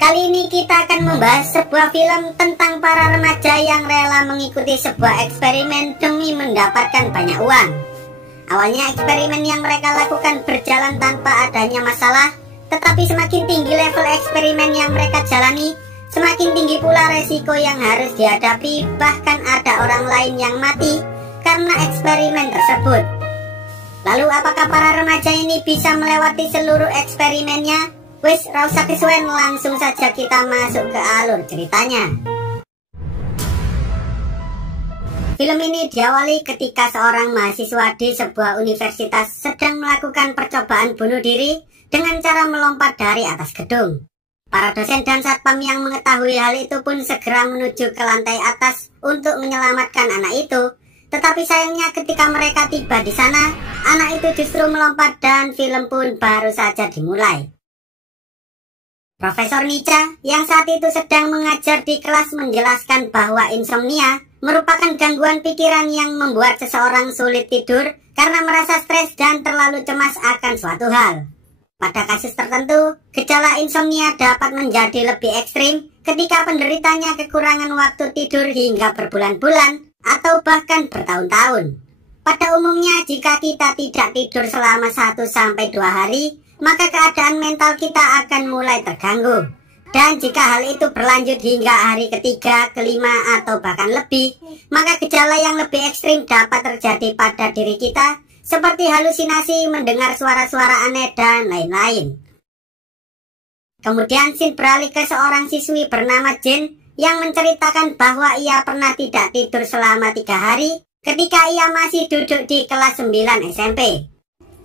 Kali ini kita akan membahas sebuah film tentang para remaja yang rela mengikuti sebuah eksperimen demi mendapatkan banyak uang. Awalnya eksperimen yang mereka lakukan berjalan tanpa adanya masalah, tetapi semakin tinggi level eksperimen yang mereka jalani, semakin tinggi pula resiko yang harus dihadapi, bahkan ada orang lain yang mati karena eksperimen tersebut. Lalu apakah para remaja ini bisa melewati seluruh eksperimennya? Wis, rasa kesuwen, langsung saja kita masuk ke alur ceritanya. Film ini diawali ketika seorang mahasiswa di sebuah universitas sedang melakukan percobaan bunuh diri dengan cara melompat dari atas gedung. Para dosen dan satpam yang mengetahui hal itu pun segera menuju ke lantai atas untuk menyelamatkan anak itu. Tetapi sayangnya ketika mereka tiba di sana, anak itu justru melompat dan film pun baru saja dimulai. Profesor Nica yang saat itu sedang mengajar di kelas menjelaskan bahwa insomnia merupakan gangguan pikiran yang membuat seseorang sulit tidur karena merasa stres dan terlalu cemas akan suatu hal. Pada kasus tertentu, gejala insomnia dapat menjadi lebih ekstrim ketika penderitanya kekurangan waktu tidur hingga berbulan-bulan atau bahkan bertahun-tahun. Pada umumnya, jika kita tidak tidur selama 1-2 hari, maka keadaan mental kita akan mulai terganggu. Dan jika hal itu berlanjut hingga hari ketiga, kelima, atau bahkan lebih, maka gejala yang lebih ekstrim dapat terjadi pada diri kita, seperti halusinasi, mendengar suara-suara aneh, dan lain-lain. Kemudian scene beralih ke seorang siswi bernama Jane yang menceritakan bahwa ia pernah tidak tidur selama 3 hari ketika ia masih duduk di kelas 9 SMP.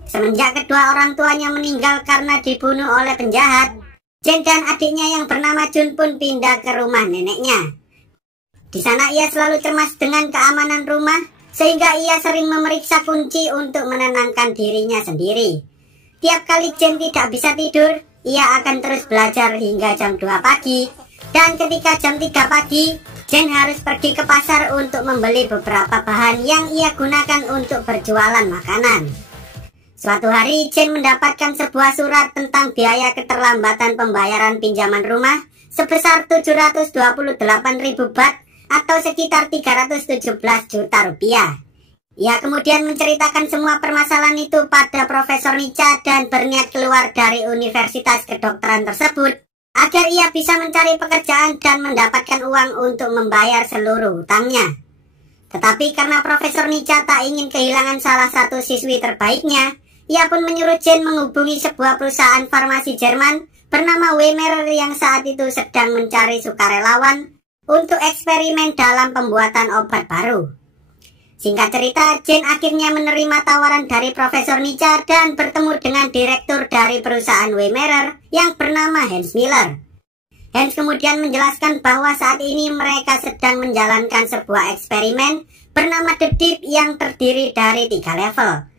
Semenjak kedua orang tuanya meninggal karena dibunuh oleh penjahat, Jane dan adiknya yang bernama Jun pun pindah ke rumah neneknya. Di sana ia selalu cemas dengan keamanan rumah, sehingga ia sering memeriksa kunci untuk menenangkan dirinya sendiri. Tiap kali Jane tidak bisa tidur, ia akan terus belajar hingga jam 2 pagi. Dan ketika jam 3 pagi, Jane harus pergi ke pasar untuk membeli beberapa bahan yang ia gunakan untuk berjualan makanan. Suatu hari, Jane mendapatkan sebuah surat tentang biaya keterlambatan pembayaran pinjaman rumah sebesar 728.000 baht atau sekitar 317 juta rupiah. Ia kemudian menceritakan semua permasalahan itu pada Profesor Nica dan berniat keluar dari universitas kedokteran tersebut agar ia bisa mencari pekerjaan dan mendapatkan uang untuk membayar seluruh hutangnya. Tetapi karena Profesor Nica tak ingin kehilangan salah satu siswi terbaiknya, ia pun menyuruh Jane menghubungi sebuah perusahaan farmasi Jerman bernama Weimerer yang saat itu sedang mencari sukarelawan untuk eksperimen dalam pembuatan obat baru. Singkat cerita, Jane akhirnya menerima tawaran dari Profesor Nica dan bertemu dengan direktur dari perusahaan Weimerer yang bernama Hans Miller. Hans kemudian menjelaskan bahwa saat ini mereka sedang menjalankan sebuah eksperimen bernama The Deep yang terdiri dari 3 level.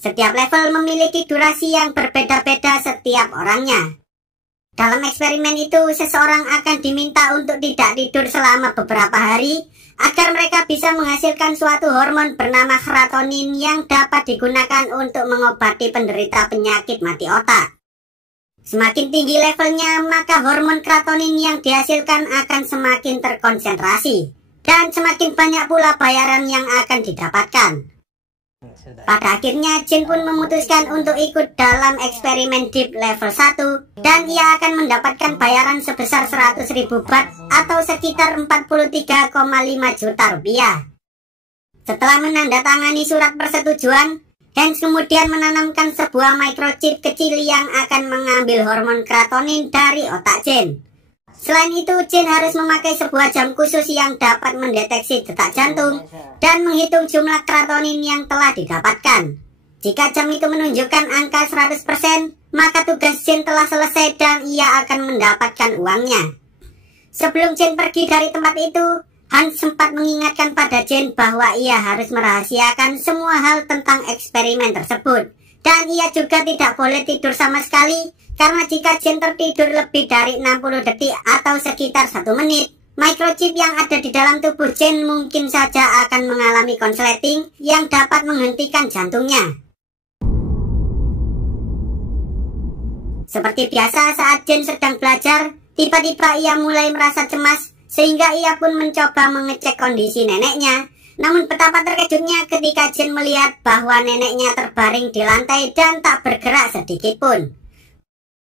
Setiap level memiliki durasi yang berbeda-beda setiap orangnya. Dalam eksperimen itu, seseorang akan diminta untuk tidak tidur selama beberapa hari agar mereka bisa menghasilkan suatu hormon bernama serotonin yang dapat digunakan untuk mengobati penderita penyakit mati otak. Semakin tinggi levelnya, maka hormon serotonin yang dihasilkan akan semakin terkonsentrasi dan semakin banyak pula bayaran yang akan didapatkan. Pada akhirnya, Jane pun memutuskan untuk ikut dalam eksperimen Deep Level 1 dan ia akan mendapatkan bayaran sebesar 100.000 baht atau sekitar 43,5 juta rupiah. Setelah menandatangani surat persetujuan, Hans kemudian menanamkan sebuah microchip kecil yang akan mengambil hormon serotonin dari otak Jane. Selain itu, Jane harus memakai sebuah jam khusus yang dapat mendeteksi detak jantung dan menghitung jumlah serotonin yang telah didapatkan. Jika jam itu menunjukkan angka 100%, maka tugas Jane telah selesai dan ia akan mendapatkan uangnya. Sebelum Jane pergi dari tempat itu, Hans sempat mengingatkan pada Jane bahwa ia harus merahasiakan semua hal tentang eksperimen tersebut. Dan ia juga tidak boleh tidur sama sekali, karena jika Jane tertidur lebih dari 60 detik atau sekitar 1 menit, microchip yang ada di dalam tubuh Jane mungkin saja akan mengalami konsleting yang dapat menghentikan jantungnya. Seperti biasa saat Jane sedang belajar, Tiba-tiba ia mulai merasa cemas, sehingga ia pun mencoba mengecek kondisi neneknya. Namun betapa terkejutnya ketika Jin melihat bahwa neneknya terbaring di lantai dan tak bergerak sedikit pun.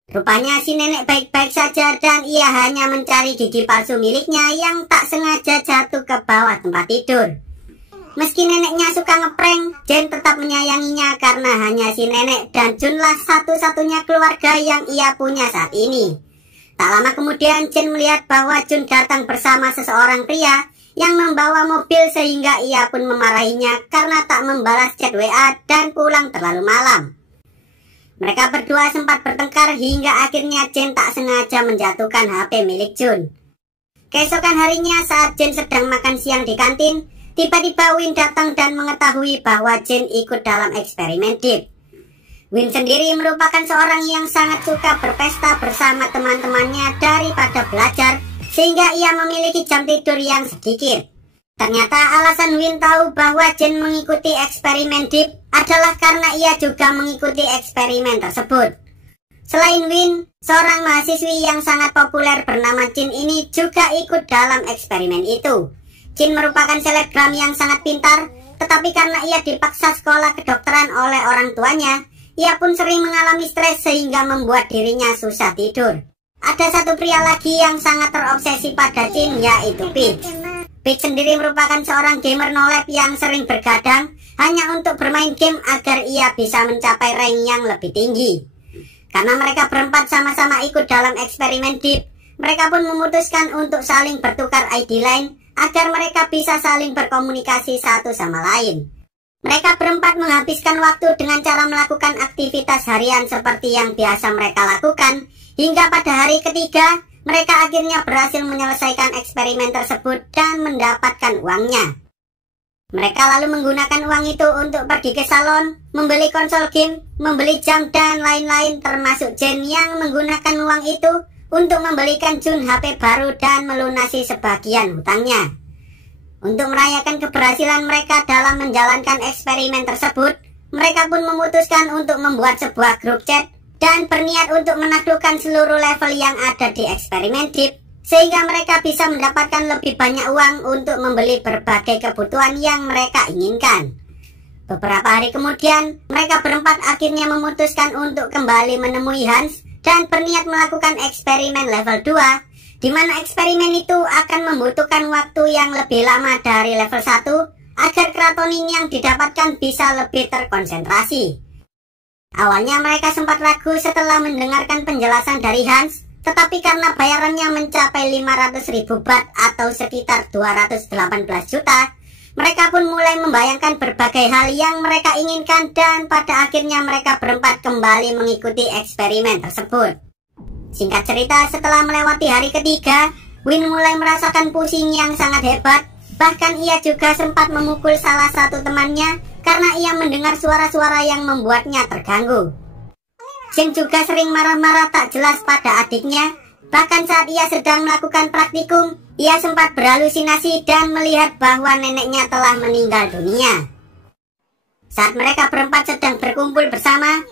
Rupanya si nenek baik-baik saja dan ia hanya mencari gigi palsu miliknya yang tak sengaja jatuh ke bawah tempat tidur. Meski neneknya suka ngeprank, Jin tetap menyayanginya karena hanya si nenek dan Junlah satu-satunya keluarga yang ia punya saat ini. Tak lama kemudian Jin melihat bahwa Jun datang bersama seseorang pria yang membawa mobil sehingga ia pun memarahinya karena tak membalas chat WA dan pulang terlalu malam. Mereka berdua sempat bertengkar hingga akhirnya Jin tak sengaja menjatuhkan HP milik Jun. Keesokan harinya saat Jin sedang makan siang di kantin, tiba-tiba Win datang dan mengetahui bahwa Jin ikut dalam eksperimen Deep. Win sendiri merupakan seorang yang sangat suka berpesta bersama teman-temannya daripada belajar, sehingga ia memiliki jam tidur yang sedikit. Ternyata alasan Win tahu bahwa Jin mengikuti eksperimen Deep adalah karena ia juga mengikuti eksperimen tersebut. Selain Win, seorang mahasiswi yang sangat populer bernama Jin ini juga ikut dalam eksperimen itu. Jin merupakan selebgram yang sangat pintar, tetapi karena ia dipaksa sekolah kedokteran oleh orang tuanya, ia pun sering mengalami stres sehingga membuat dirinya susah tidur. Ada satu pria lagi yang sangat terobsesi pada Jin, yaitu Peach. Peach sendiri merupakan seorang gamer no-lab yang sering bergadang hanya untuk bermain game agar ia bisa mencapai rank yang lebih tinggi. Karena mereka berempat sama-sama ikut dalam eksperimen Deep, mereka pun memutuskan untuk saling bertukar ID line agar mereka bisa saling berkomunikasi satu sama lain. Mereka berempat menghabiskan waktu dengan cara melakukan aktivitas harian seperti yang biasa mereka lakukan, hingga pada hari ketiga, mereka akhirnya berhasil menyelesaikan eksperimen tersebut dan mendapatkan uangnya. Mereka lalu menggunakan uang itu untuk pergi ke salon, membeli konsol game, membeli jam, dan lain-lain, termasuk Jin yang menggunakan uang itu untuk membelikan Jun HP baru dan melunasi sebagian hutangnya. Untuk merayakan keberhasilan mereka dalam menjalankan eksperimen tersebut, mereka pun memutuskan untuk membuat sebuah grup chat dan berniat untuk menaklukkan seluruh level yang ada di eksperimen Deep, sehingga mereka bisa mendapatkan lebih banyak uang untuk membeli berbagai kebutuhan yang mereka inginkan. Beberapa hari kemudian, mereka berempat akhirnya memutuskan untuk kembali menemui Hans dan berniat melakukan eksperimen level 2, di mana eksperimen itu akan membutuhkan waktu yang lebih lama dari level 1 agar keratonin yang didapatkan bisa lebih terkonsentrasi. Awalnya mereka sempat ragu setelah mendengarkan penjelasan dari Hans, tetapi karena bayarannya mencapai 500.000 baht atau sekitar 218 juta, mereka pun mulai membayangkan berbagai hal yang mereka inginkan dan pada akhirnya mereka berempat kembali mengikuti eksperimen tersebut. Singkat cerita, setelah melewati hari ketiga, Win mulai merasakan pusing yang sangat hebat. Bahkan ia juga sempat memukul salah satu temannya karena ia mendengar suara-suara yang membuatnya terganggu. Jin juga sering marah-marah tak jelas pada adiknya. Bahkan saat ia sedang melakukan praktikum, ia sempat berhalusinasi dan melihat bahwa neneknya telah meninggal dunia. Saat mereka berempat sedang berkumpul bersama,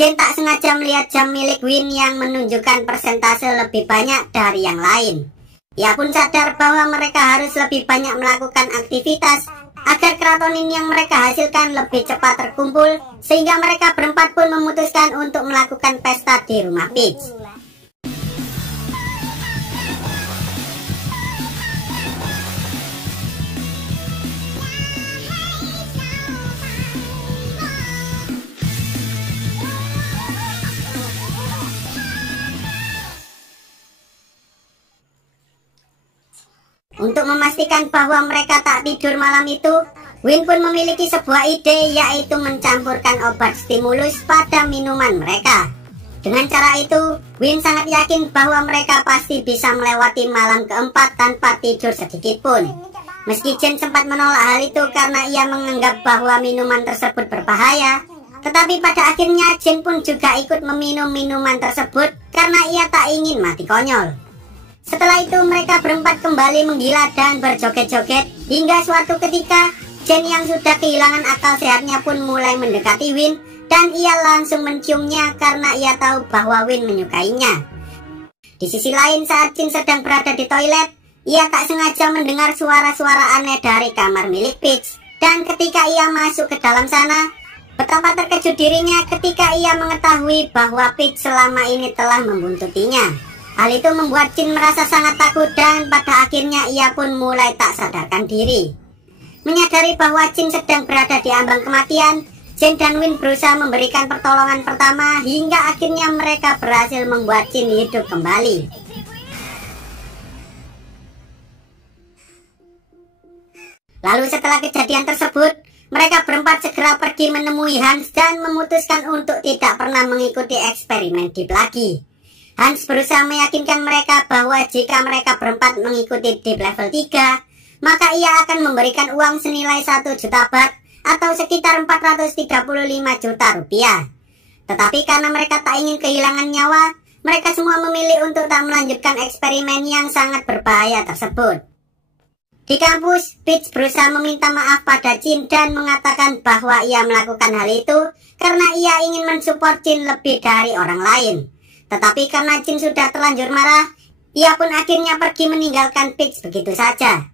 Jin tak sengaja melihat jam milik Win yang menunjukkan persentase lebih banyak dari yang lain. Ia pun sadar bahwa mereka harus lebih banyak melakukan aktivitas agar keratonin yang mereka hasilkan lebih cepat terkumpul, sehingga mereka berempat pun memutuskan untuk melakukan pesta di rumah Peach. Untuk memastikan bahwa mereka tak tidur malam itu, Win pun memiliki sebuah ide, yaitu mencampurkan obat stimulus pada minuman mereka. Dengan cara itu, Win sangat yakin bahwa mereka pasti bisa melewati malam keempat tanpa tidur sedikit pun. Meski Jin sempat menolak hal itu karena ia menganggap bahwa minuman tersebut berbahaya, tetapi pada akhirnya Jin pun juga ikut meminum minuman tersebut karena ia tak ingin mati konyol. Setelah itu mereka berempat kembali menggila dan berjoget-joget hingga suatu ketika Jin yang sudah kehilangan akal sehatnya pun mulai mendekati Win dan ia langsung menciumnya karena ia tahu bahwa Win menyukainya. Di sisi lain, saat Jin sedang berada di toilet, ia tak sengaja mendengar suara-suara aneh dari kamar milik Peach. Dan ketika ia masuk ke dalam sana, betapa terkejut dirinya ketika ia mengetahui bahwa Peach selama ini telah membuntutinya. Hal itu membuat Jin merasa sangat takut dan pada akhirnya ia pun mulai tak sadarkan diri. Menyadari bahwa Jin sedang berada di ambang kematian, Jin dan Win berusaha memberikan pertolongan pertama hingga akhirnya mereka berhasil membuat Jin hidup kembali. Lalu setelah kejadian tersebut, mereka berempat segera pergi menemui Hans dan memutuskan untuk tidak pernah mengikuti eksperimen Deep lagi. Hans berusaha meyakinkan mereka bahwa jika mereka berempat mengikuti Deep level 3, maka ia akan memberikan uang senilai 1 juta baht atau sekitar 435 juta rupiah. Tetapi karena mereka tak ingin kehilangan nyawa, mereka semua memilih untuk tak melanjutkan eksperimen yang sangat berbahaya tersebut. Di kampus, Peach berusaha meminta maaf pada Jin dan mengatakan bahwa ia melakukan hal itu karena ia ingin mensupport Jin lebih dari orang lain. Tetapi karena Jin sudah terlanjur marah, ia pun akhirnya pergi meninggalkan Peach begitu saja.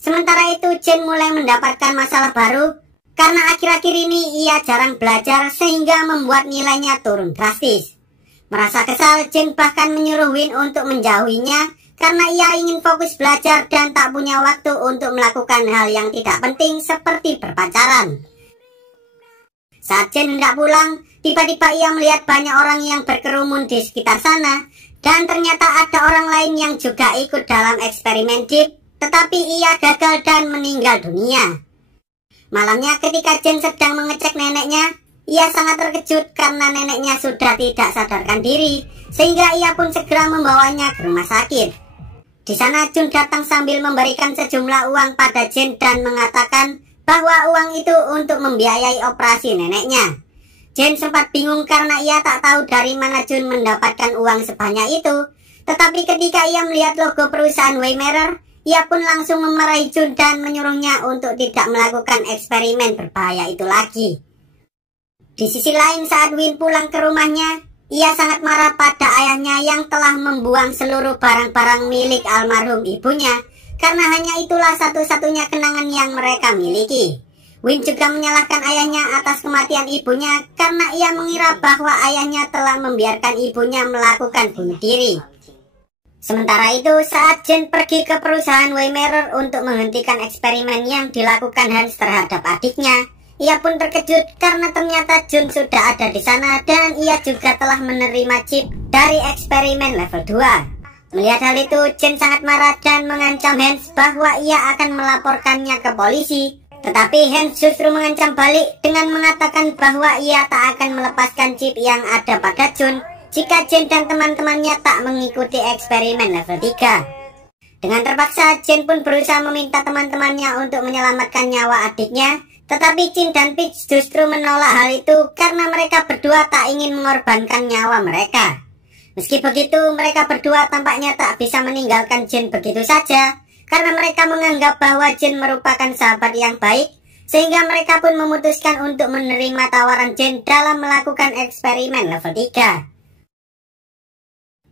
Sementara itu, Jin mulai mendapatkan masalah baru karena akhir-akhir ini ia jarang belajar sehingga membuat nilainya turun drastis. Merasa kesal, Jin bahkan menyuruh Win untuk menjauhinya karena ia ingin fokus belajar dan tak punya waktu untuk melakukan hal yang tidak penting seperti berpacaran. Saat Jin hendak pulang, tiba-tiba ia melihat banyak orang yang berkerumun di sekitar sana dan ternyata ada orang lain yang juga ikut dalam eksperimen Deep. Tetapi ia gagal dan meninggal dunia. Malamnya ketika Jin sedang mengecek neneknya, ia sangat terkejut karena neneknya sudah tidak sadarkan diri, sehingga ia pun segera membawanya ke rumah sakit. Di sana Jun datang sambil memberikan sejumlah uang pada Jin dan mengatakan bahwa uang itu untuk membiayai operasi neneknya. Jin sempat bingung karena ia tak tahu dari mana Jun mendapatkan uang sebanyak itu, tetapi ketika ia melihat logo perusahaan Waymarer, ia pun langsung memarahi Jun dan menyuruhnya untuk tidak melakukan eksperimen berbahaya itu lagi. Di sisi lain, saat Win pulang ke rumahnya, ia sangat marah pada ayahnya yang telah membuang seluruh barang-barang milik almarhum ibunya, karena hanya itulah satu-satunya kenangan yang mereka miliki. Win juga menyalahkan ayahnya atas kematian ibunya karena ia mengira bahwa ayahnya telah membiarkan ibunya melakukan bunuh diri. Sementara itu, saat Jin pergi ke perusahaan Waymarer untuk menghentikan eksperimen yang dilakukan Hans terhadap adiknya, ia pun terkejut karena ternyata Jun sudah ada di sana dan ia juga telah menerima chip dari eksperimen level 2. Melihat hal itu, Jin sangat marah dan mengancam Hans bahwa ia akan melaporkannya ke polisi. Tetapi Hans justru mengancam balik dengan mengatakan bahwa ia tak akan melepaskan chip yang ada pada Jun jika Jin dan teman-temannya tak mengikuti eksperimen level 3. Dengan terpaksa, Jin pun berusaha meminta teman-temannya untuk menyelamatkan nyawa adiknya, tetapi Jin dan Peach justru menolak hal itu karena mereka berdua tak ingin mengorbankan nyawa mereka. Meski begitu, mereka berdua tampaknya tak bisa meninggalkan Jin begitu saja, karena mereka menganggap bahwa Jin merupakan sahabat yang baik, sehingga mereka pun memutuskan untuk menerima tawaran Jin dalam melakukan eksperimen level 3.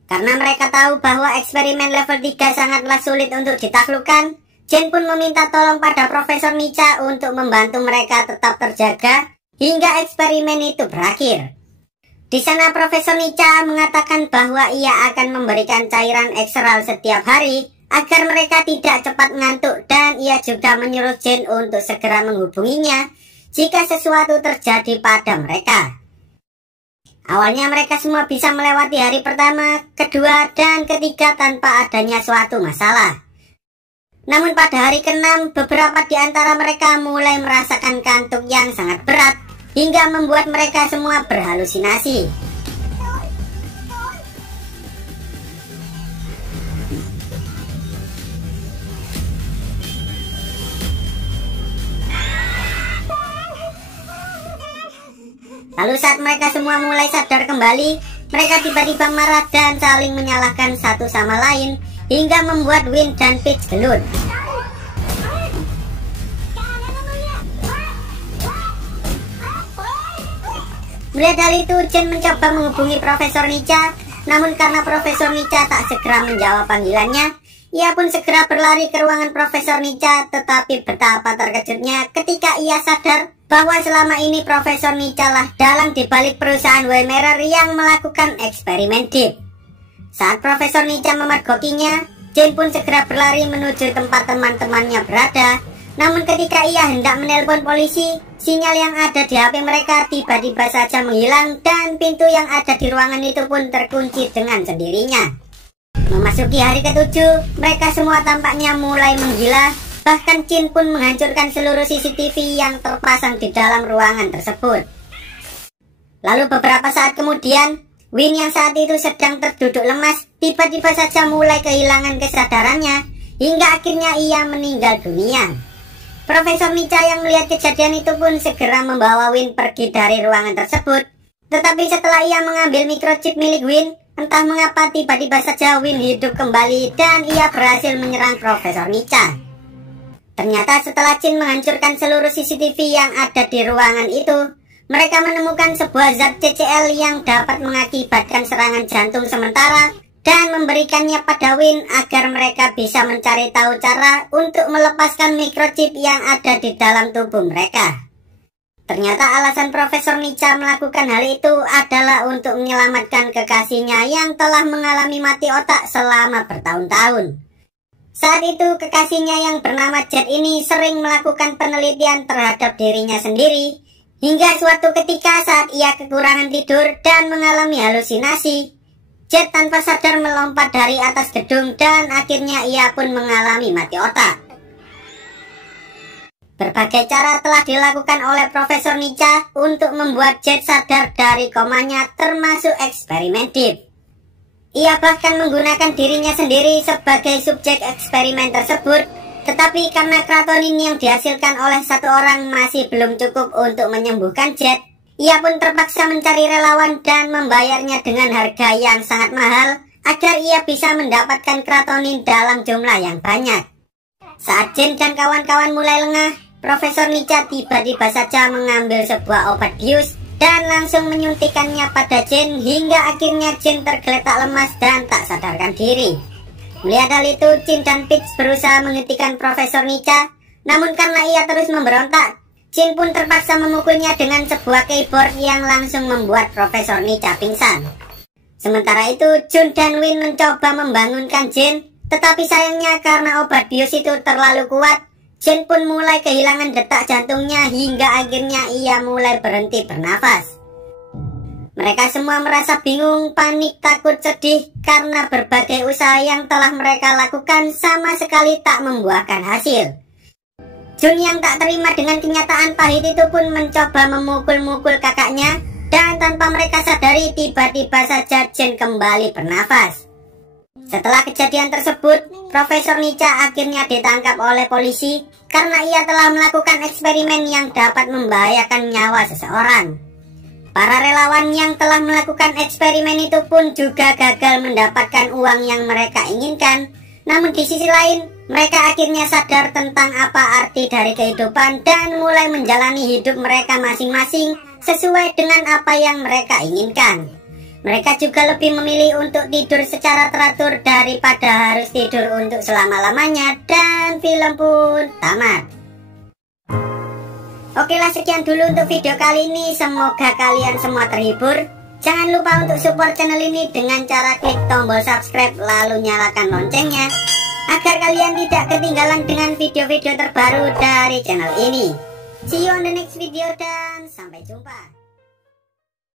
Karena mereka tahu bahwa eksperimen level 3 sangatlah sulit untuk ditaklukkan, Jin pun meminta tolong pada Profesor Nica untuk membantu mereka tetap terjaga hingga eksperimen itu berakhir. Di sana Profesor Nica mengatakan bahwa ia akan memberikan cairan ekstral setiap hari agar mereka tidak cepat ngantuk, dan ia juga menyuruh Jin untuk segera menghubunginya jika sesuatu terjadi pada mereka. Awalnya mereka semua bisa melewati hari pertama, kedua, dan ketiga tanpa adanya suatu masalah. Namun pada hari ke-6, beberapa di antara mereka mulai merasakan kantuk yang sangat berat, hingga membuat mereka semua berhalusinasi. Lalu saat mereka semua mulai sadar kembali, mereka tiba-tiba marah dan saling menyalahkan satu sama lain, hingga membuat Win dan Peach gelut. Melihat hal itu, Jin mencoba menghubungi Profesor Nica, Namun karena Profesor Nica tak segera menjawab panggilannya, ia pun segera berlari ke ruangan Profesor Nica. Tetapi betapa terkejutnya ketika ia sadar bahwa selama ini Profesor Nica lah dalang dibalik perusahaan Waymerer yang melakukan eksperimen Deep. Saat Profesor Nica memergokinya, Jane pun segera berlari menuju tempat teman-temannya berada. Namun ketika ia hendak menelpon polisi, sinyal yang ada di HP mereka tiba-tiba saja menghilang dan pintu yang ada di ruangan itu pun terkunci dengan sendirinya. Memasuki hari ke-7, mereka semua tampaknya mulai menggila. Bahkan Jin pun menghancurkan seluruh CCTV yang terpasang di dalam ruangan tersebut. Lalu beberapa saat kemudian, Win yang saat itu sedang terduduk lemas tiba-tiba saja mulai kehilangan kesadarannya hingga akhirnya ia meninggal dunia. Profesor Nica yang melihat kejadian itu pun segera membawa Win pergi dari ruangan tersebut. Tetapi setelah ia mengambil microchip milik Win, entah mengapa tiba-tiba saja Win hidup kembali dan ia berhasil menyerang Profesor Nica. Ternyata setelah Jin menghancurkan seluruh CCTV yang ada di ruangan itu, mereka menemukan sebuah zat CCL yang dapat mengakibatkan serangan jantung sementara dan memberikannya pada Win agar mereka bisa mencari tahu cara untuk melepaskan microchip yang ada di dalam tubuh mereka. Ternyata alasan Profesor Nica melakukan hal itu adalah untuk menyelamatkan kekasihnya yang telah mengalami mati otak selama bertahun-tahun. Saat itu kekasihnya yang bernama Jet ini sering melakukan penelitian terhadap dirinya sendiri, hingga suatu ketika saat ia kekurangan tidur dan mengalami halusinasi, Jet tanpa sadar melompat dari atas gedung dan akhirnya ia pun mengalami mati otak. Berbagai cara telah dilakukan oleh Profesor Nica untuk membuat Jet sadar dari komanya, termasuk eksperimen Deep. Ia bahkan menggunakan dirinya sendiri sebagai subjek eksperimen tersebut, tetapi karena kratonin yang dihasilkan oleh satu orang masih belum cukup untuk menyembuhkan Jet, ia pun terpaksa mencari relawan dan membayarnya dengan harga yang sangat mahal agar ia bisa mendapatkan kratonin dalam jumlah yang banyak. Saat Jin dan kawan-kawan mulai lengah, Profesor Nica tiba-tiba saja mengambil sebuah obat bius dan langsung menyuntikkannya pada Jin hingga akhirnya Jin tergeletak lemas dan tak sadarkan diri. Melihat hal itu, Jin dan Peach berusaha menghentikan Profesor Nica, namun karena ia terus memberontak, Jin pun terpaksa memukulnya dengan sebuah keyboard yang langsung membuat Profesor Nica pingsan. Sementara itu, Jun dan Win mencoba membangunkan Jin, tetapi sayangnya karena obat bius itu terlalu kuat, Jin pun mulai kehilangan detak jantungnya hingga akhirnya ia mulai berhenti bernafas. Mereka semua merasa bingung, panik, takut, sedih karena berbagai usaha yang telah mereka lakukan sama sekali tak membuahkan hasil. Jun yang tak terima dengan kenyataan pahit itu pun mencoba memukul-mukul kakaknya, dan tanpa mereka sadari tiba-tiba saja Jin kembali bernafas. Setelah kejadian tersebut, Profesor Nica akhirnya ditangkap oleh polisi karena ia telah melakukan eksperimen yang dapat membahayakan nyawa seseorang. Para relawan yang telah melakukan eksperimen itu pun juga gagal mendapatkan uang yang mereka inginkan. Namun di sisi lain, mereka akhirnya sadar tentang apa arti dari kehidupan dan mulai menjalani hidup mereka masing-masing sesuai dengan apa yang mereka inginkan. Mereka juga lebih memilih untuk tidur secara teratur daripada harus tidur untuk selama-lamanya, dan film pun tamat. Okelah, sekian dulu untuk video kali ini. Semoga kalian semua terhibur. Jangan lupa untuk support channel ini dengan cara klik tombol subscribe lalu nyalakan loncengnya agar kalian tidak ketinggalan dengan video-video terbaru dari channel ini. See you on the next video dan sampai jumpa.